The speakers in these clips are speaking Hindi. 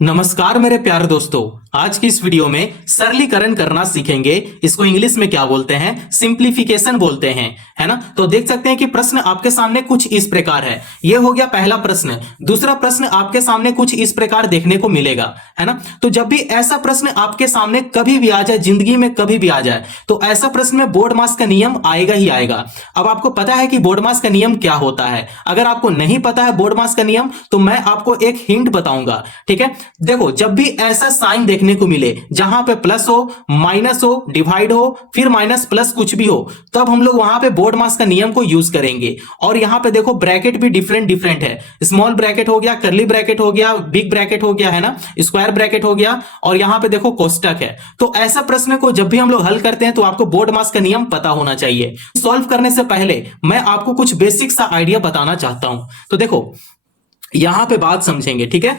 नमस्कार मेरे प्यारे दोस्तों। आज की इस वीडियो में सरलीकरण करना सीखेंगे। इसको इंग्लिश में क्या बोलते हैं? सिंप्लीफिकेशन बोलते हैं, है ना। तो देख सकते हैं कि प्रश्न आपके सामने कुछ इस प्रकार है। ये हो गया पहला प्रश्न। दूसरा प्रश्न आपके सामने कुछ इस प्रकार देखने को मिलेगा, है ना। तो जब भी ऐसा प्रश्न आपके सामने कभी भी आ जाए, जिंदगी में कभी भी आ जाए, तो ऐसा प्रश्न में बोर्ड मास का नियम आएगा ही आएगा। अब आपको पता है कि बोर्ड मास का नियम क्या होता है? अगर आपको नहीं पता है बोर्ड मास का नियम, तो मैं आपको एक हिंट बताऊंगा, ठीक है। देखो, जब भी ऐसा साइन देखने को मिले जहां पे प्लस हो, माइनस हो, डिवाइड हो, फिर माइनस प्लस कुछ भी हो, तब हम लोग वहां पे बोर्ड मास का नियम को यूज करेंगे। और यहां पे देखो ब्रैकेट भी डिफरेंट डिफरेंट है। स्मॉल ब्रैकेट हो गया, कर्ली ब्रैकेट हो गया, बिग ब्रैकेट हो गया, है ना, स्क्वायर ब्रैकेट हो गया, और यहां पे देखो कोष्टक है। तो ऐसा प्रश्न को जब भी हम लोग हल करते हैं तो आपको बोर्ड मास का नियम पता होना चाहिए। सॉल्व करने से पहले मैं आपको कुछ बेसिक सा आइडिया बताना चाहता हूं। तो देखो, यहां पे बात समझेंगे, ठीक है।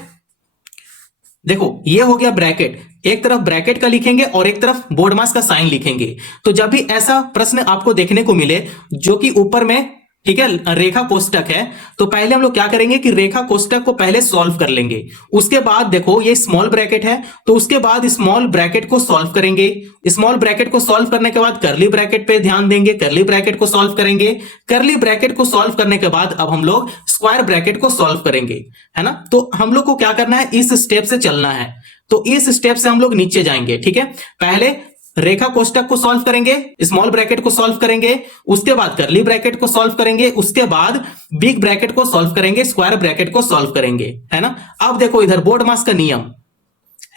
देखो, ये हो गया ब्रैकेट। एक तरफ ब्रैकेट का लिखेंगे और एक तरफ बोर्ड मास का साइन लिखेंगे। तो जब भी ऐसा प्रश्न आपको देखने को मिले जो कि ऊपर में, ठीक है, रेखा कोष्टक है, तो पहले हम लोग क्या करेंगे कि रेखा कोष्टक को पहले सॉल्व कर लेंगे। उसके बाद देखो, ये स्मॉल ब्रैकेट है, तो उसके बाद स्मॉल ब्रैकेट को सॉल्व करेंगे। स्मॉल ब्रैकेट को सॉल्व करने के बाद कर्ली ब्रैकेट पे ध्यान देंगे, कर्ली ब्रैकेट को सॉल्व करेंगे। कर्ली ब्रैकेट को सॉल्व करने के बाद अब हम लोग स्क्वायर ब्रैकेट को सॉल्व करेंगे, है ना। तो हम लोग को क्या करना है, इस स्टेप से चलना है। तो इस स्टेप से हम लोग नीचे जाएंगे, ठीक है। पहले रेखा कोष्टक को सॉल्व करेंगे, स्मॉल ब्रैकेट को सॉल्व करेंगे, उसके बाद कर्ली ब्रैकेट को सॉल्व करेंगे, उसके बाद बिग ब्रैकेट को सॉल्व करेंगे, स्क्वायर ब्रैकेट को सॉल्व करेंगे, है ना। अब देखो इधर बोर्ड मास का नियम,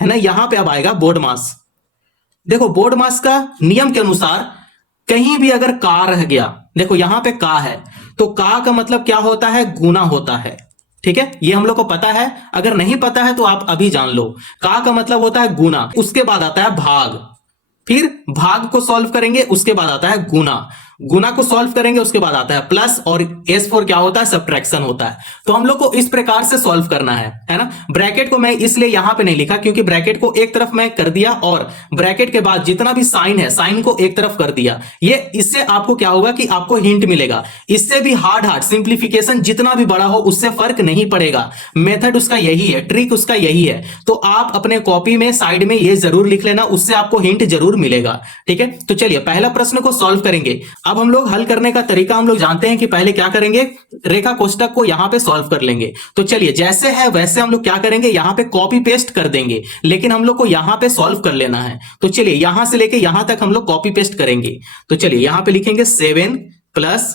है ना, यहां पे अब आएगा बोर्ड मास। देखो, बोर्ड मास का नियम के अनुसार कहीं भी अगर का रह गया, देखो यहां पे का है, तो का का मतलब क्या होता है? गुना होता है, ठीक है। ये हम लोग को पता है। अगर नहीं पता है तो आप अभी जान लो। का का मतलब होता है गुना। उसके बाद आता है भाग, फिर भाग को सॉल्व करेंगे, उसके बाद आता है गुना। गुना को सॉल्व करेंगे, उसके बाद आता है प्लस, और एस फोर क्या होता है? सब्ट्रैक्शन होता है। तो हम लोग को इस प्रकार से सॉल्व करना है ना। ब्रैकेट को मैं इसलिए यहां पे नहीं लिखा क्योंकि ब्रैकेट को एक तरफ मैं कर दिया और ब्रैकेट के बाद जितना भी साइन है, साइन को एक तरफ कर दिया। ये इससे आपको क्या होगा कि आपको हिंट मिलेगा। इससे भी हार्ड सिंप्लीफिकेशन जितना भी बड़ा हो उससे फर्क नहीं पड़ेगा। मेथड उसका यही है, ट्रिक उसका यही है। तो आप अपने कॉपी में साइड में ये जरूर लिख लेना, उससे आपको हिंट जरूर मिलेगा, ठीक है। तो चलिए पहला प्रश्न को सॉल्व करेंगे। अब हम लोग हल करने का तरीका हम लोग जानते हैं कि पहले क्या करेंगे, रेखा कोष्टक को यहां पे सॉल्व कर लेंगे। तो चलिए जैसे है वैसे हम लोग क्या करेंगे, यहां पे कॉपी पेस्ट कर देंगे, लेकिन हम लोग को यहां पे सॉल्व कर लेना है। तो चलिए यहां से लेके यहां तक हम लोग कॉपी पेस्ट करेंगे। तो चलिए यहां पे लिखेंगे 7 प्लस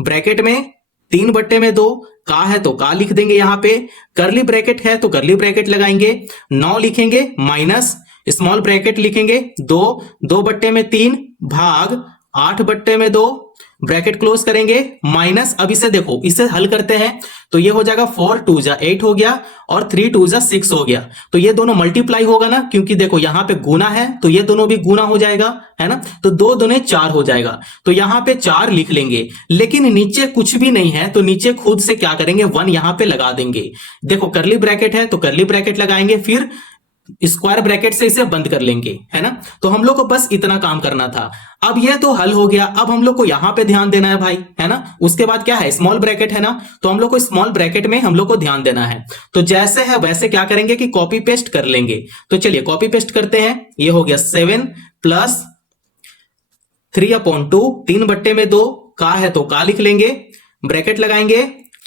ब्रैकेट में 3/2, का है तो का लिख देंगे। यहां पे कर्ली ब्रैकेट है तो कर्ली ब्रैकेट लगाएंगे, 9 लिखेंगे, माइनस स्मॉल ब्रैकेट लिखेंगे, 2/3 भाग 8/2, ब्रैकेट क्लोज करेंगे, माइनस। अब इसे देखो, इसे हल करते हैं तो ये हो जाएगा 4 2 जा 8 हो गया और 3 2 जा 6 हो गया। तो ये दोनों मल्टीप्लाई होगा ना, क्योंकि देखो यहां पे गुना है तो ये दोनों भी गुना हो जाएगा, है ना। तो 2 दूने 4 हो जाएगा। तो यहां पे 4 लिख लेंगे, लेकिन नीचे कुछ भी नहीं है तो नीचे खुद से क्या करेंगे, 1 यहां पे लगा देंगे। देखो कर्ली ब्रैकेट है तो कर्ली ब्रैकेट लगाएंगे, फिर स्क्वायर ब्रैकेट से इसे बंद कर लेंगे, है ना। तो हम लोग को बस इतना काम करना था। अब ये तो हल हो गया। अब हम लोग को यहां पे ध्यान देना है भाई, है ना। उसके बाद क्या है, स्मॉल ब्रैकेट है ना, तो हम लोग को स्मॉल ब्रैकेट में हम लोग को ध्यान देना है। तो जैसे है वैसे क्या करेंगे कि कॉपी पेस्ट कर लेंगे। तो चलिए कॉपी पेस्ट करते हैं। ये हो गया 7 प्लस 3/2, 3/2, का है तो का लिख लेंगे, ब्रैकेट लगाएंगे।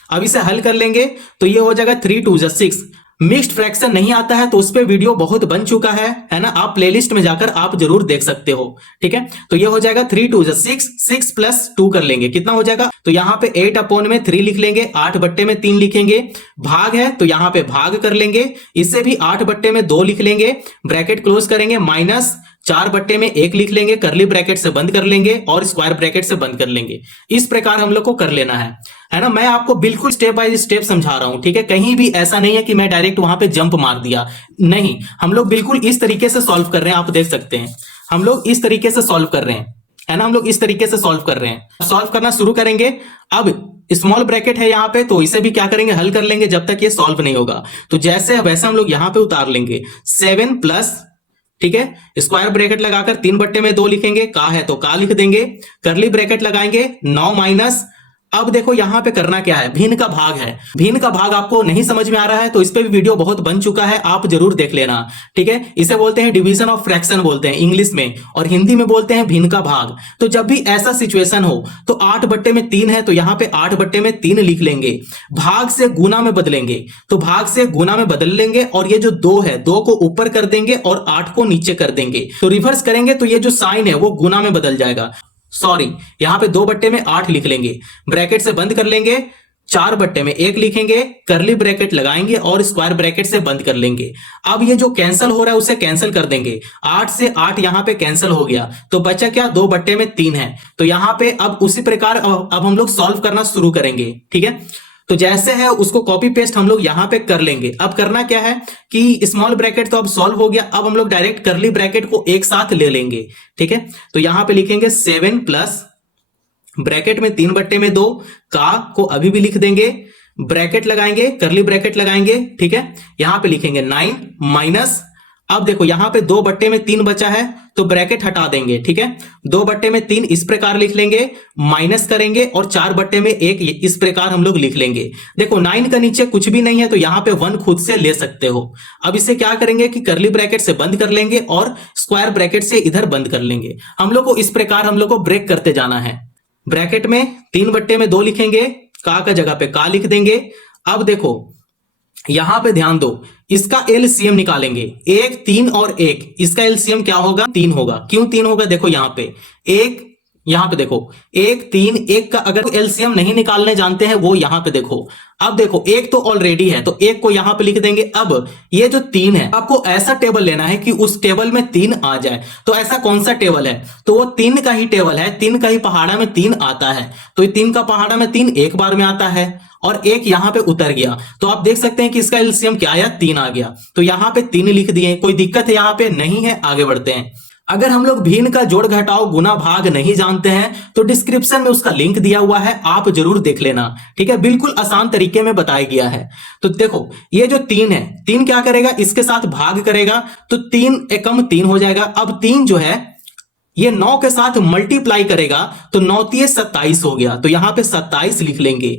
अब इसे हल कर लेंगे तो ये हो जाएगा 3 2 जा 6। मिक्स्ड फ्रैक्शन नहीं आता है तो उस पे वीडियो बहुत बन चुका है ना। आप प्लेलिस्ट में जाकर आप जरूर देख सकते हो, ठीक है। तो ये हो जाएगा 3 2 जा 6, 6 प्लस 2 कर लेंगे, कितना हो जाएगा। तो यहां पे 8/3 लिख लेंगे, 8/3 लिखेंगे। भाग है तो यहां पे भाग कर लेंगे, इसे भी 8/2 लिख लेंगे, ब्रैकेट क्लोज करेंगे, माइनस 4/1 लिख लेंगे, कर्ली ब्रैकेट से बंद कर लेंगे और स्क्वायर ब्रैकेट से बंद कर लेंगे। इस प्रकार हम लोग को कर लेना है ना। मैं आपको बिल्कुल स्टेप बाय स्टेप समझा रहा हूं, ठीक है। कहीं भी ऐसा नहीं है कि मैं डायरेक्ट वहां पे जंप मार दिया, नहीं। हम लोग बिल्कुल इस तरीके से सॉल्व कर रहे हैं, आप देख सकते हैं। हम लोग इस तरीके से सॉल्व कर रहे हैं, है ना। हम लोग इस तरीके से सॉल्व कर रहे हैं, सॉल्व करना शुरू करेंगे। अब स्मॉल ब्रैकेट है यहां पे तो इसे भी क्या करेंगे, हल कर लेंगे जब तक ये सॉल्व नहीं होगा। तो जैसे वैसे हम लोग यहां पे उतार लेंगे 7 प्लस, ठीक है, स्क्वायर ब्रैकेट लगाकर 3/2 लिखेंगे, का है तो का लिख देंगे, कर्ली ब्रैकेट लगाएंगे, 9 माइनस अब देखो यहां पे करना क्या है, भिन्न का भाग है। भिन्न का भाग आपको नहीं समझ में आ रहा है तो इस पे भी वीडियो बहुत बन चुका है, आप जरूर देख लेना। ठीक है, इसे बोलते हैं डिवीजन ऑफ फ्रैक्शन बोलते हैं इंग्लिश में, और हिंदी में बोलते हैं भिन्न का भाग। तो जब भी ऐसा सिचुएशन हो तो 8/3 है तो यहां पे 8/3 लिख लेंगे। भाग से गुना में बदलेंगे तो भाग से गुना में बदल लेंगे, और ये जो 2 है 2 को ऊपर कर देंगे और 8 को नीचे कर देंगे। तो रिवर्स करेंगे तो ये जो साइन है वो गुना में बदल जाएगा। सॉरी, यहां पे 2/8 लिख लेंगे, ब्रैकेट से बंद कर लेंगे, 4/1 लिखेंगे, करली ब्रैकेट लगाएंगे और स्क्वायर ब्रैकेट से बंद कर लेंगे। अब ये जो कैंसिल हो रहा है उसे कैंसिल कर देंगे, 8 से 8 यहां पे कैंसिल हो गया तो बचा क्या, 2/3 है। तो यहां पे अब उसी प्रकार अब हम लोग सॉल्व करना शुरू करेंगे। ठीक है, तो जैसे है उसको कॉपी पेस्ट हम लोग यहां पे कर लेंगे। अब करना क्या है कि स्मॉल ब्रैकेट तो अब सॉल्व हो गया, अब हम लोग डायरेक्ट करली ब्रैकेट को एक साथ ले लेंगे। ठीक है, तो यहां पे लिखेंगे 7 प्लस ब्रैकेट में 3/2 का को अभी भी लिख देंगे, ब्रैकेट लगाएंगे, करली ब्रैकेट लगाएंगे। ठीक है, यहां पे लिखेंगे 9 माइनस, अब देखो यहां पे 2/3 बचा है तो ब्रैकेट हटा देंगे। ठीक है, 2/3 इस प्रकार लिख लेंगे, माइनस करेंगे और 4/1 इस प्रकार हम लोग लिख लेंगे। देखो 9 का नीचे कुछ भी नहीं है तो यहां पे 1 खुद से ले सकते हो। अब इसे क्या करेंगे कि करली ब्रैकेट से बंद कर लेंगे और स्क्वायर ब्रैकेट से इधर बंद कर लेंगे। हम लोग को इस प्रकार हम लोग को ब्रेक करते जाना है। ब्रैकेट में 3/2 लिखेंगे, का जगह पे का लिख देंगे। अब देखो यहां पे ध्यान दो, इसका एलसीएम निकालेंगे, 1 3 और 1, इसका एलसीएम क्या होगा, 3 होगा। क्यों 3 होगा, देखो यहां पे 1, यहां पे देखो 1 3 1 का अगर एलसीएम नहीं निकालने जानते हैं वो यहां पे देखो। अब देखो 1 तो ऑलरेडी है तो 1 को यहां पे लिख देंगे। अब ये जो 3 है आपको ऐसा टेबल लेना है कि उस टेबल में 3 आ जाए। तो ऐसा कौन सा टेबल है, तो वो 3 का ही टेबल है, 3 का ही पहाड़ा में 3 आता है। तो 3 का पहाड़ा में 3 एक बार में आता है और 1 यहां पे उतर गया। तो आप देख सकते हैं कि इसका एलसीएम क्या आया, 3 आ गया। तो यहां पे 3 लिख दिए, कोई दिक्कत है यहां पे नहीं है, आगे बढ़ते हैं। अगर हम लोग भिन्न का जोड़ घटाव गुना भाग नहीं जानते हैं तो डिस्क्रिप्शन में उसका लिंक दिया हुआ है, आप जरूर देख लेना। ठीक है, बिल्कुल आसान तरीके में बताया गया है। तो देखो ये जो 3 है, 3 क्या करेगा, इसके साथ भाग करेगा तो 3 एकम 3 हो जाएगा। अब 3 जो है ये 9 के साथ मल्टीप्लाई करेगा तो 9 3 27 हो गया, तो यहां पे 27 लिख लेंगे।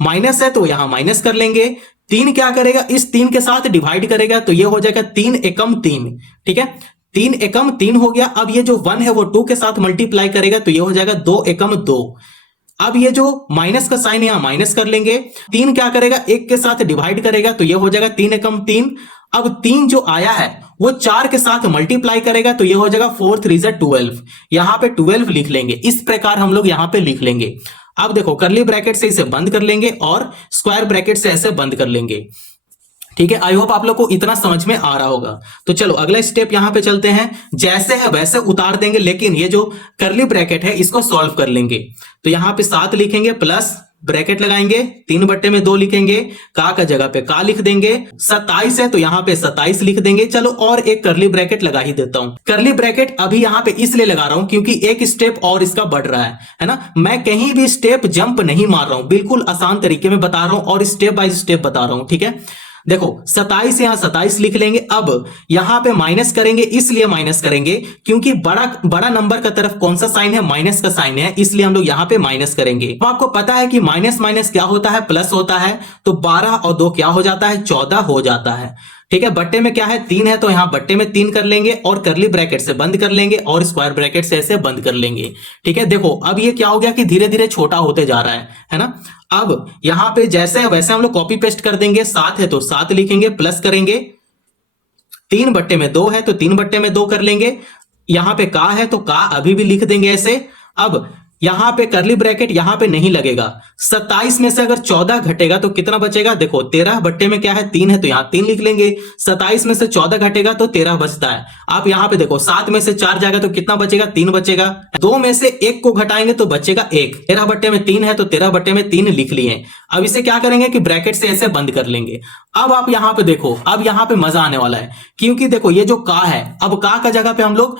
माइनस है तो यहां माइनस कर लेंगे। 3 क्या करेगा, इस 3 के साथ डिवाइड करेगा तो ये हो जाएगा 3 एकम 3। ठीक है, 3 एकम 3 हो गया। अब ये जो 1 है वो 2 के साथ मल्टीप्लाई करेगा तो ये हो जाएगा 2 एकम 2। अब ये जो माइनस का साइन यहां माइनस कर लेंगे। 3 क्या करेगा, 1 के साथ डिवाइड करेगा तो ये हो जाएगा 3 एकम 3। अब 3 जो आया है वो 4 के साथ मल्टीप्लाई करेगा तो ये हो जाएगा 4 3 12। यहां पे 12 लिख लेंगे, इस प्रकार हम लोग यहां पे लिख लेंगे। अब देखो करली ब्रैकेट से इसे बंद कर लेंगे और स्क्वायर ब्रैकेट से ऐसे बंद कर लेंगे। ठीक है, आई होप आप लोग को इतना समझ में आ रहा होगा। तो चलो अगला स्टेप यहां पे चलते हैं, जैसे है वैसे उतार देंगे, लेकिन ये जो करली ब्रैकेट है इसको सॉल्व कर लेंगे। तो यहां पे 7 लिखेंगे प्लस ब्रैकेट लगाएंगे, 3/2 लिखेंगे, का जगह पे का लिख देंगे। 27 है तो यहां पे 27 लिख देंगे। चलो और एक करली ब्रैकेट लगा ही देता हूं। करली ब्रैकेट अभी यहां पे इसलिए लगा रहा हूं क्योंकि एक स्टेप और इसका बढ़ रहा है ना। मैं कहीं भी स्टेप जंप नहीं मार रहा हूं, बिल्कुल आसान तरीके में बता रहा हूं और स्टेप बाय स्टेप बता रहा हूं। ठीक है, देखो 27 यहां 27 लिख लेंगे। अब यहां पे माइनस करेंगे, इसलिए माइनस करेंगे क्योंकि बड़ा नंबर का तरफ कौन सा साइन है, माइनस का साइन है, इसलिए हम लोग यहां पे माइनस करेंगे। तो आपको पता है कि माइनस माइनस क्या होता है, प्लस होता है। तो 12 और 2 क्या हो जाता है, 14 हो जाता है। ठीक है, बट्टे में क्या है, 3 है तो यहां बट्टे में 3 कर लेंगे और करली ब्रैकेट से बंद कर लेंगे और स्क्वायर ब्रैकेट से ऐसे बंद कर लेंगे। ठीक है, देखो अब ये क्या हो गया कि धीरे धीरे छोटा होते जा रहा है ना। अब यहां पे जैसे है वैसे हम लोग कॉपी पेस्ट कर देंगे। 7 है तो 7 लिखेंगे, प्लस करेंगे, 3/2 है तो 3/2 कर लेंगे। यहां पे का है तो का अभी भी लिख देंगे ऐसे। अब यहां पे करली ब्रैकेट यहां पे नहीं लगेगा। 27 में से अगर 14 घटेगा तो कितना बचेगा, देखो 13 बट्टे में क्या है, 3 है तो यहां 3 लिख लेंगे। 27 में से 14 घटेगा तो 13 बचता है। आप यहां पे देखो 7 में से 4 जाएगा तो कितना बचेगा, 3 बचेगा। 2 में से 1 को घटाएंगे तो बचेगा 1। 13 बट्टे में 3 है तो 13 बट्टे में 3 लिख लिए। अब इसे क्या करेंगे कि ब्रैकेट से ऐसे बंद कर लेंगे। अब आप यहां पे देखो, अब यहां पे मजा आने वाला है क्योंकि देखो ये जो का है, अब का जगह पे हम लोग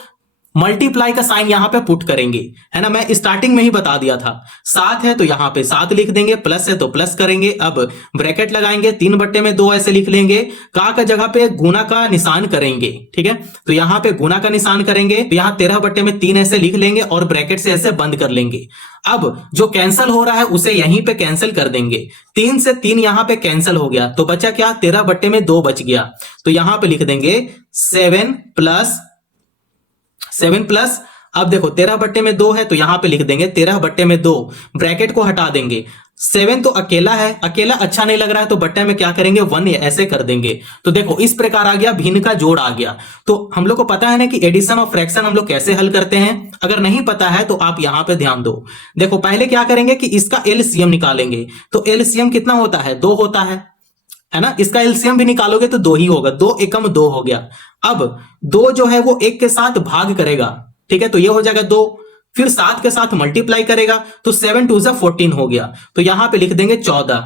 मल्टीप्लाई का साइन यहां पे पुट करेंगे, है ना। मैं स्टार्टिंग में ही बता दिया था, 7 है तो यहां पे 7 लिख देंगे, प्लस है तो प्लस करेंगे। अब ब्रैकेट लगाएंगे, 3/2 ऐसे लिख लेंगे, का जगह पे गुना का निशान करेंगे, ठीक है। तो यहां पे गुना का निशान करेंगे, तो यहां 13/3 ऐसे लिख लेंगे और ब्रैकेट से ऐसे बंद कर लेंगे। अब जो कैंसिल हो रहा है उसे यहीं पे कैंसिल कर देंगे, 3 से 3 यहां पे कैंसिल हो गया, तो बचा क्या, 13/2 बच गया। तो यहां पे लिख देंगे 7+, अब देखो 13/2 है तो यहां पे लिख देंगे 13/2, ब्रैकेट को हटा देंगे। 7 तो अकेला है, अकेला अच्छा नहीं लग रहा है, तो बट्टे में क्या करेंगे 1 ऐसे कर देंगे। तो देखो इस प्रकार आ गया, भिन्न का जोड़ आ गया। तो हम लोग को पता है ना कि एडिशन और फ्रैक्शन हम लोग कैसे हल करते हैं। अगर नहीं पता है तो आप यहां पे ध्यान दो। देखो पहले क्या करेंगे कि इसका एलसीएम निकालेंगे, तो एलसीएम कितना होता है, 2 होता है ना। इसका एलसीएम भी निकालोगे तो 2 ही होगा, 2 एकम 2 हो गया। अब 2 जो है वो 1 के साथ भाग करेगा, ठीक है, तो ये हो जाएगा 2, फिर 7 के साथ मल्टीप्लाई करेगा, तो 7 2 14 हो गया। तो यहां पे लिख देंगे 14,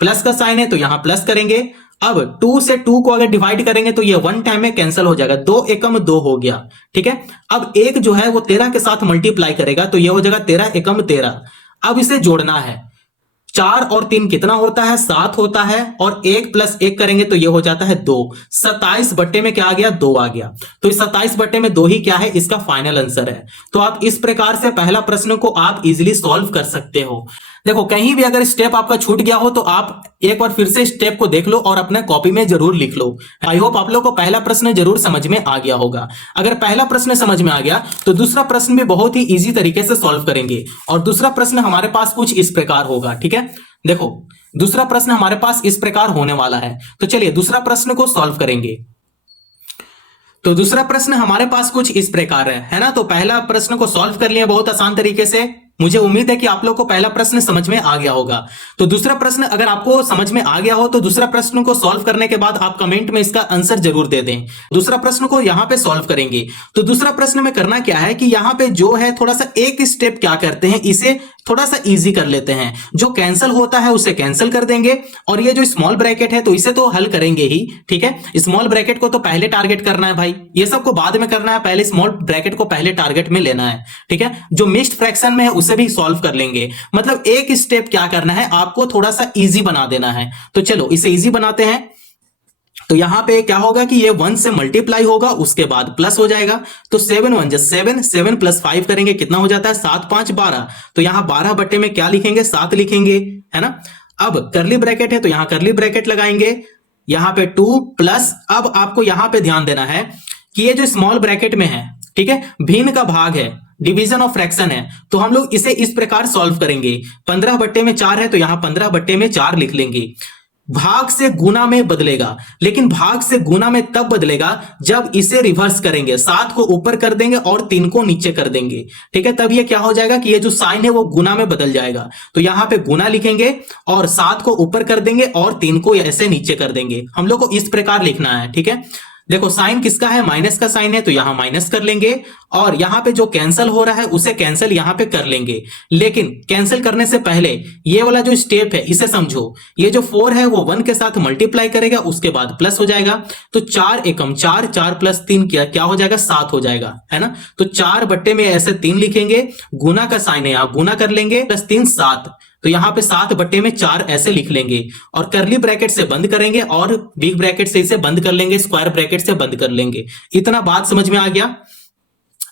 प्लस का साइन है तो यहां प्लस करेंगे। अब 2 से 2 को अगर डिवाइड करेंगे तो ये 1 टाइम में कैंसिल हो जाएगा, 2 एकम 2 हो गया, ठीक है। अब 1 जो है वो 13 के साथ मल्टीप्लाई करेगा, तो ये हो जाएगा 13 एकम 13। अब इसे जोड़ना है, 4 और 3 कितना होता है, 7 होता है, और 1 + 1 करेंगे तो ये हो जाता है 2। 27 में क्या आ गया, 2 आ गया। तो इस 27/2 ही क्या है, इसका फाइनल आंसर है। तो आप इस प्रकार से पहला प्रश्न को आप इजीली सॉल्व कर सकते हो। देखो कहीं भी अगर स्टेप आपका छूट गया हो तो आप एक बार फिर से स्टेप को देख लो और अपने कॉपी में जरूर लिख लो। आई होप आप लोग को पहला प्रश्न जरूर समझ में आ गया होगा। अगर पहला प्रश्न समझ में आ गया तो दूसरा प्रश्न भी बहुत ही इजी तरीके से सॉल्व करेंगे। और दूसरा प्रश्न हमारे पास कुछ इस प्रकार होगा, ठीक है। देखो दूसरा प्रश्न हमारे पास इस प्रकार होने वाला है, तो चलिए दूसरा प्रश्न को सॉल्व करेंगे। तो दूसरा प्रश्न हमारे पास कुछ इस प्रकार है ना। तो पहला प्रश्न को सॉल्व कर लिया बहुत आसान तरीके से। मुझे उम्मीद है कि आप लोग को पहला प्रश्न समझ में आ गया होगा। तो दूसरा प्रश्न अगर आपको समझ में आ गया हो तो दूसरा प्रश्न को सॉल्व करने के बाद आप कमेंट में इसका आंसर जरूर दे दें। दूसरा प्रश्न को यहां पे सॉल्व करेंगे। तो दूसरा प्रश्न में करना क्या है कि यहां पे जो है थोड़ा सा एक स्टेप क्या करते हैं, इसे थोड़ा सा इजी कर लेते हैं। जो कैंसिल होता है उसे कैंसिल कर देंगे, और ये जो स्मॉल ब्रैकेट है तो इसे तो हल करेंगे ही, ठीक है। स्मॉल ब्रैकेट को तो पहले टारगेट करना है भाई, ये सबको बाद में करना है, पहले स्मॉल ब्रैकेट को पहले टारगेट में लेना है, ठीक है। जो मिक्स्ड फ्रैक्शन में है उसे भी सॉल्व कर लेंगे। मतलब एक स्टेप क्या करना है, आपको थोड़ा सा इजी बना देना है। तो चलो इसे इजी बनाते हैं। तो यहां पे क्या होगा कि ये 1 से मल्टीप्लाई होगा, उसके बाद प्लस हो जाएगा। तो 7 1 7, 7 + 5 करेंगे कितना हो जाता है, 7 5 12। तो यहां 12 में क्या लिखेंगे, 7 लिखेंगे, है ना। अब करली ब्रैकेट है तो यहां करली ब्रैकेट लगाएंगे, यहां पे 2 प्लस। अब आपको यहां पे ध्यान देना है कि ये जो स्मॉल ब्रैकेट में है, ठीक है, भिन्न का भाग है, डिवीजन ऑफ फ्रैक्शन है, तो हम लोग इसे इस प्रकार सॉल्व करेंगे। 15/4 है तो यहां 15/4 लिख लेंगे। भाग से गुना में बदलेगा, लेकिन भाग से गुना में तब बदलेगा जब इसे रिवर्स करेंगे, 7 को ऊपर कर देंगे और 3 को नीचे कर देंगे, ठीक है। तब ये क्या हो जाएगा कि ये जो साइन है वो गुना में बदल जाएगा। तो यहां पे गुना लिखेंगे और 7 को ऊपर कर देंगे और 3 को ऐसे नीचे कर देंगे। हम लोग को इस प्रकार लिखना है, ठीक है। देखो साइन किसका है, माइनस का साइन है तो यहां माइनस कर लेंगे, और यहां पे जो कैंसिल हो रहा है उसे कैंसिल यहां पे कर लेंगे। लेकिन कैंसिल करने से पहले ये वाला जो स्टेप है इसे समझो। ये जो 4 है वो 1 के साथ मल्टीप्लाई करेगा, उसके बाद प्लस हो जाएगा। तो 4 एकम 4, 4 + 3 क्या हो जाएगा, 7 हो जाएगा, है ना। तो 4 में ऐसे 3 लिखेंगे, गुना का साइन है यहां गुना कर लेंगे, +3 7। तो यहां पे 7/4 ऐसे लिख लेंगे, और करली ब्रैकेट से बंद करेंगे और बिग ब्रैकेट से इसे बंद कर लेंगे, स्क्वायर ब्रैकेट से बंद कर लेंगे। इतना बात समझ में आ गया।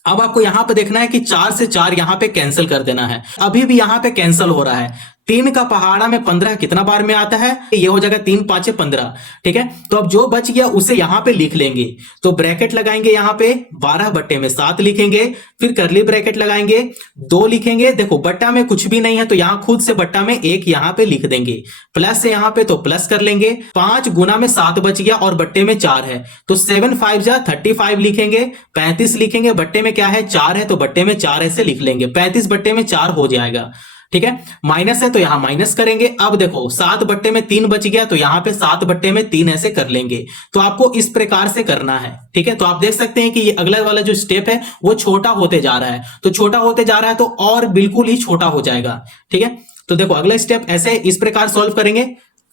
अब आपको यहां पे देखना है कि 4 से 4 यहां पे कैंसिल कर देना है। अभी भी यहां पे कैंसिल हो रहा है। 3 का पहाड़ा में 15 कितना बार में आता है, ये हो जाएगा 3 5 15, ठीक है। तो अब जो बच गया उसे यहां पे लिख लेंगे। तो ब्रैकेट लगाएंगे यहां पे 12/7 लिखेंगे, फिर करली ब्रैकेट लगाएंगे, 2 लिखेंगे। देखो बट्टा में कुछ भी नहीं है तो यहां खुद से बट्टा में 1 यहां पे लिख देंगे, प्लस से यहां पे तो प्लस कर लेंगे। 5 गुना में 7 बच गया और बट्टे में 4 है, तो 7 5 35 लिखेंगे, 35 लिखेंगे। बट्टे में क्या है, 4 है, तो बट्टे में 4 ऐसे लिख लेंगे, 35/4 हो जाएगा, ठीक है। माइनस है तो यहां माइनस करेंगे। अब देखो 7/3 बच गया, तो यहां पे 7/3 ऐसे कर लेंगे। तो आपको इस प्रकार से करना है, ठीक है। तो आप देख सकते हैं कि ये अगला वाला जो स्टेप है वो छोटा होते जा रहा है, तो छोटा होते जा रहा है तो और बिल्कुल ही छोटा हो जाएगा, ठीक है। तो देखो अगला स्टेप ऐसे इस प्रकार सॉल्व करेंगे।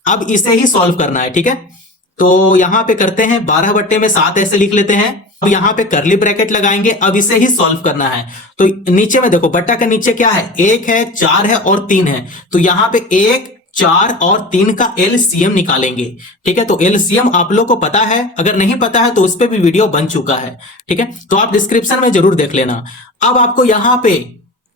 अब इसे ही सॉल्व करना है, ठीक है। तो यहां पे करते हैं 12/7 ऐसे लिख लेते हैं, अब यहाँ पे करली ब्रैकेट लगाएंगे, अब इसे ही सॉल्व करना है। तो नीचे में देखो बट्टा के नीचे क्या है, 1 है, 4 है और 3 है। तो यहाँ पे 1, 4 और 3 का एलसीएम निकालेंगे। ठीक है, तो एलसीएम आप लोग को पता है, अगर नहीं पता है तो उस पर भी वीडियो बन चुका है। ठीक है, तो आप डिस्क्रिप्शन में जरूर देख लेना। अब आपको यहां पे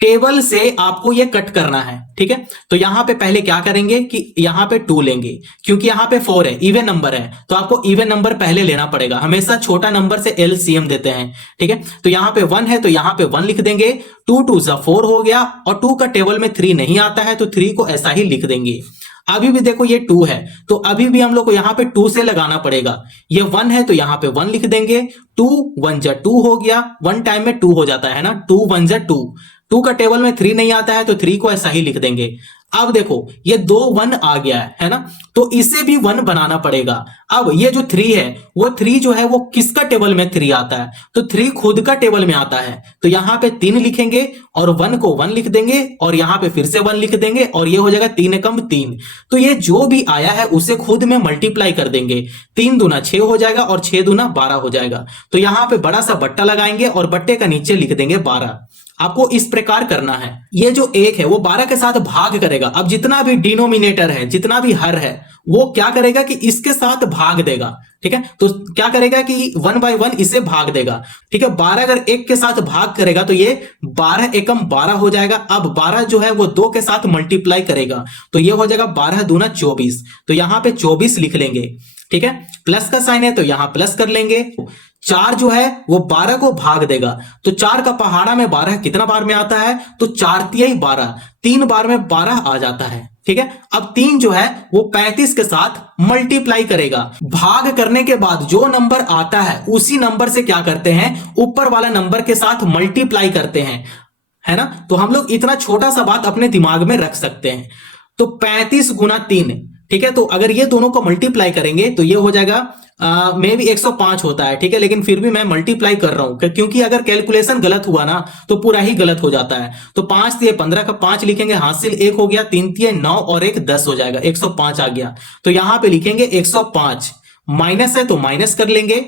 टेबल से आपको ये कट करना है। ठीक है, तो यहां पे पहले क्या करेंगे कि यहां पे 2 लेंगे, क्योंकि यहां पे 4 है, इवन नंबर है, तो आपको इवन नंबर पहले लेना पड़ेगा। हमेशा छोटा नंबर से एलसीएम देते हैं। ठीक है, तो यहां पे 1 है तो यहां पे 1 लिख देंगे। 2 2 4 हो गया, और 2 का टेबल में 3 नहीं आता है तो 3 को ऐसा ही लिख देंगे। अभी भी देखो ये 2 है, तो अभी भी हम लोग को यहां पे 2 से लगाना पड़ेगा। ये 1 है तो यहां पे 1 लिख देंगे। 2 1 जा 2 हो गया, 1 टाइम में 2 हो जाता है ना, 2 1 जा 2। 2 का टेबल में 3 नहीं आता है तो 3 को ऐसा ही लिख देंगे। अब देखो ये 2 1 आ गया है ना, तो इसे भी 1 बनाना पड़ेगा। अब ये जो 3 है, वो 3 जो है वो किसका टेबल में 3 आता है, तो 3 खुद का टेबल में आता है। तो यहां पे 3 लिखेंगे और 1 को 1 लिख देंगे, और यहां पे फिर से 1 लिख देंगे, और ये हो जाएगा 3 एकम 3। तो ये जो भी आया है उसे खुद में मल्टीप्लाई कर देंगे। 3 दूना 6 हो जाएगा और 6 दूना 12 हो जाएगा। तो यहां पे बड़ा सा बट्टा लगाएंगे और बट्टे का नीचे लिख देंगे 12। आपको इस प्रकार करना है। ये जो 1 है वो 12 के साथ भाग करेगा। अब जितना भी डिनोमिनेटर है, जितना भी हर है, वो क्या करेगा कि इसके साथ भाग देगा। ठीक है, तो क्या करेगा कि 1 बाय 1 इसे भाग देगा। ठीक है, 12 अगर 1 के साथ भाग करेगा तो ये 12 एकम 12 हो जाएगा। अब 12 जो है वो 2 के साथ मल्टीप्लाई करेगा, तो ये हो जाएगा 12 दूना 24। तो यहां पे 24 लिख लेंगे। ठीक है, प्लस का साइन है तो यहां प्लस कर लेंगे। 4 जो है वो 12 को भाग देगा, तो 4 का पहाड़ा में 12 कितना बार में आता है, तो 4 तिहाई 12, 3 बार में 12 आ जाता है। ठीक है, अब 3 जो है वो 35 के साथ मल्टीप्लाई करेगा। भाग करने के बाद जो नंबर आता है उसी नंबर से क्या करते हैं, ऊपर वाला नंबर के साथ मल्टीप्लाई करते हैं, है ना। तो हम लोग इतना छोटा सा बात अपने दिमाग में रख सकते हैं। तो 35 गुना 3, ठीक है, तो अगर ये दोनों को मल्टीप्लाई करेंगे तो ये हो जाएगा मे भी 105 होता है। ठीक है, लेकिन फिर भी मैं मल्टीप्लाई कर रहा हूं, क्योंकि अगर कैलकुलेशन गलत हुआ ना तो पूरा ही गलत हो जाता है। तो 5 तिये 15 का 5 लिखेंगे, हासिल 1 हो गया, 3 तिये 9 और 1 10 हो जाएगा, 105 आ गया। तो यहां पे लिखेंगे 105, माइनस है तो माइनस कर लेंगे।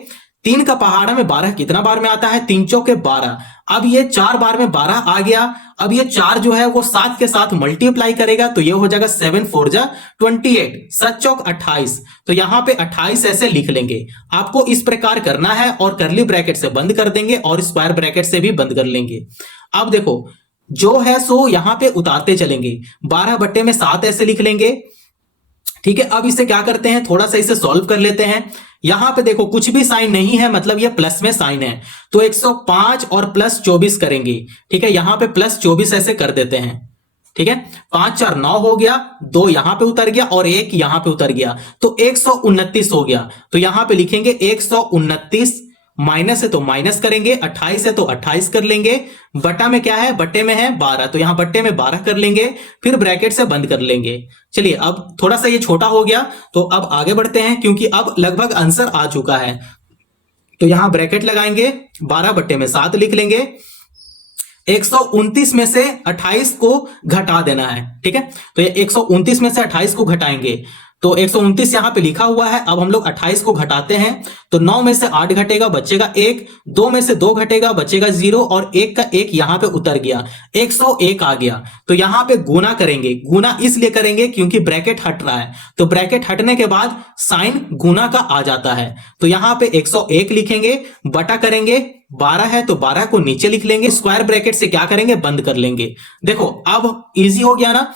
3 का पहाड़ा में 12 कितना बार में आता है, 3 चौके 12। अब ये 4 बार में 12 आ गया। अब ये 4 जो है वो 7 के साथ मल्टीप्लाई करेगा, तो ये हो जाएगा 7 4 जा 28, 7 चौक 28। तो यहां पे 28 ऐसे लिख लेंगे। आपको इस प्रकार करना है, और करली ब्रैकेट से बंद कर देंगे और स्क्वायर ब्रैकेट से भी बंद कर लेंगे। अब देखो जो है सो यहां पे उतारते चलेंगे, 12 बट्टे में 7 ऐसे लिख लेंगे। ठीक है, अब इसे क्या करते हैं, थोड़ा सा इसे सॉल्व कर लेते हैं। यहां पे देखो कुछ भी साइन नहीं है, मतलब ये प्लस में साइन है, तो 105 और प्लस 24 करेंगे। ठीक है, यहां पे प्लस 24 ऐसे कर देते हैं। ठीक है, 5 4 9 हो गया, 2 यहां पे उतर गया और 1 यहां पे उतर गया, तो 129 हो गया। तो यहां पे लिखेंगे 129, माइनस है तो माइनस करेंगे, 28 है तो 28 कर लेंगे, बटा में क्या है, बट्टे में है 12, तो यहां बट्टे में 12 कर लेंगे, फिर ब्रैकेट से बंद कर लेंगे। चलिए अब थोड़ा सा ये छोटा हो गया, तो अब आगे बढ़ते हैं, क्योंकि अब लगभग आंसर आ चुका है। तो यहां ब्रैकेट लगाएंगे, 12 बट्टे में 7 लिख लेंगे। 129 में से 28 को घटा देना है। ठीक है, तो ये 129 में से 28 को घटाएंगे, तो 129 यहां पे लिखा हुआ है। अब हम लोग 28 को घटाते हैं, तो 9 में से 8 घटेगा, बचेगा 1, 2 में से 2 घटेगा, बचेगा 0, और 1 का 1 यहां पे उतर गया, 101 आ गया। तो यहां पे गुना करेंगे। गुना इसलिए करेंगे क्योंकि ब्रैकेट हट रहा है, तो ब्रैकेट हटने के बाद साइन गुना का आ जाता है। तो यहां पे 101 लिखेंगे, बटा करेंगे, 12 है तो 12 को नीचे लिख लेंगे, स्क्वायर ब्रैकेट से क्या करेंगे, बंद कर लेंगे। देखो अब इजी हो गया ना।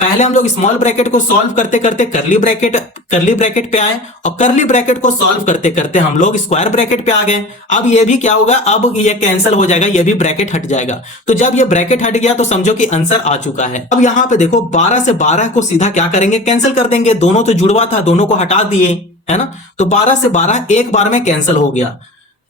पहले हम लोग स्मॉल ब्रैकेट को सॉल्व करते करते करली ब्रैकेट पे आए, और करली ब्रैकेट को सॉल्व करते करते हम लोग स्क्वायर ब्रैकेट पे आ गए। अब ये भी क्या होगा, अब ये कैंसिल हो जाएगा, ये भी ब्रैकेट हट जाएगा। तो जब ये ब्रैकेट हट गया तो समझो कि आंसर आ चुका है। अब यहां पे देखो 12 से 12 को सीधा क्या करेंगे, कैंसिल कर देंगे। दोनों तो जुड़वा था, दोनों को हटा दिए, है ना। तो 12 से 12 एक बार में कैंसिल हो गया।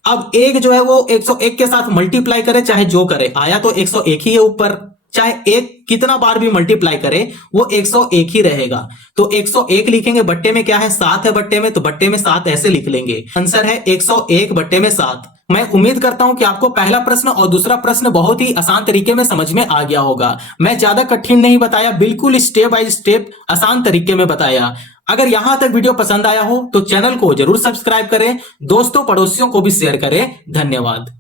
अब 1 जो है वो 101 के साथ मल्टीप्लाई करे, चाहे जो करे, आया तो 101 ही है ऊपर, चाहे 1 कितना बार भी मल्टीप्लाई करे वो 101 ही रहेगा। तो 101 लिखेंगे, बट्टे में क्या है, 7 है बट्टे में, तो बट्टे में 7 ऐसे लिख लेंगे। आंसर है 101 बट्टे में 7। मैं उम्मीद करता हूं कि आपको पहला प्रश्न और दूसरा प्रश्न बहुत ही आसान तरीके में समझ में आ गया होगा। मैं ज्यादा कठिन नहीं बताया, बिल्कुल स्टेप बाय स्टेप आसान तरीके में बताया। अगर यहां तक वीडियो पसंद आया हो तो चैनल को जरूर सब्सक्राइब करें, दोस्तों पड़ोसियों को भी शेयर करें। धन्यवाद।